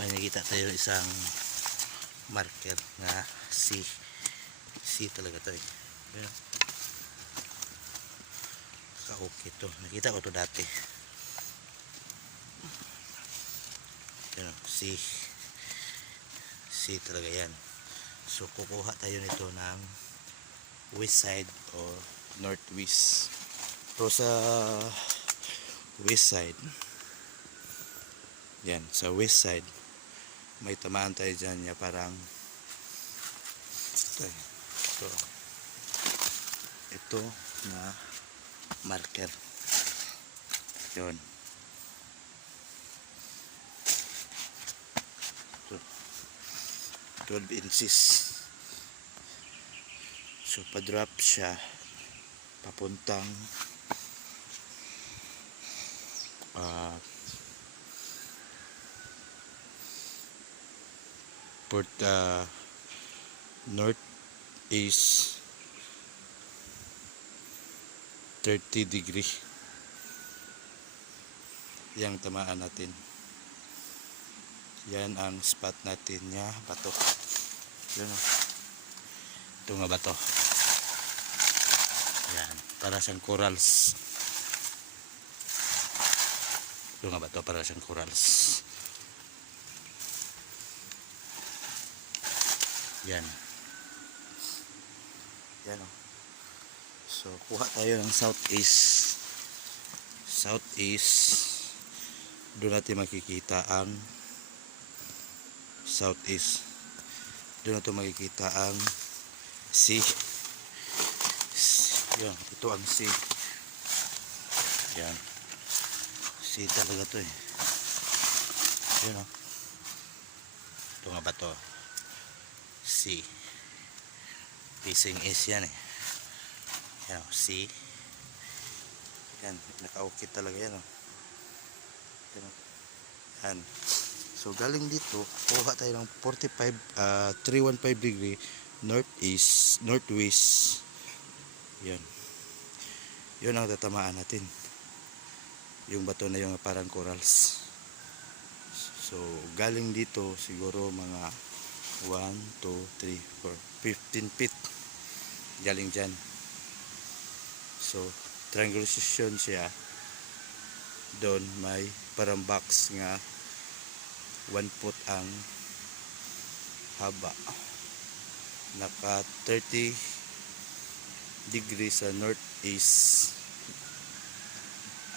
may nakita tayo isang marker na C talaga to eh. Ayan. Okay to, nakita ko to dati. Ayan, C talaga yan. So kukuha tayo nito ng west side or northwest. So sa west side, yan, sa west side may tamaan tayo dyan niya parang ito na marker yun. 12 inches. So pa-drop siya papuntang north is 30 degree yang tamaan natin. Yan ang spot natin niya bato. Yun, ito nga bato. Yan, para siyang corals. Ito nga bato, para siyang corals. Yan. Yan o. So kuha tayo ng southeast. Doon natin makikita ang southeast. Doon natin makikita ang C. Yan, ito ang C. Yan. C talaga to eh. Yan o. Ito nga ba to? C. Facing east yan eh. Yan o, C. Yan, naka-okay talaga yan o. Yan. So galing dito, kuha tayo ng 315 degree northwest. Yan. Yun ang tatamaan natin. Yung bato na yung parang corals. So galing dito siguro mga 1, 2, 3, 4, 15 feet. Galing dyan. So triangulation siya. Doon may parang box nga 1 foot ang haba. Naka 30 degrees sa northeast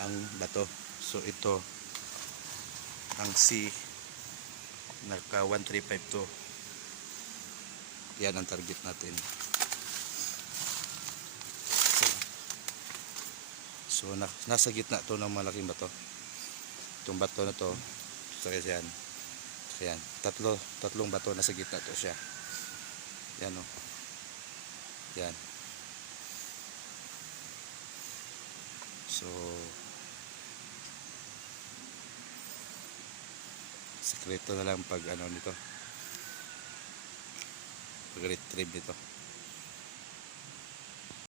ang bato. So ito ang C, naka 1352. Yan ang target natin. So nasa gitna to ng malaking bato. Itong bato na to, so yan. Yan, tatlong bato nasa gitna to siya. Yan o. Yan. So sekreto na lang pag ano nito, pag retrieve nito.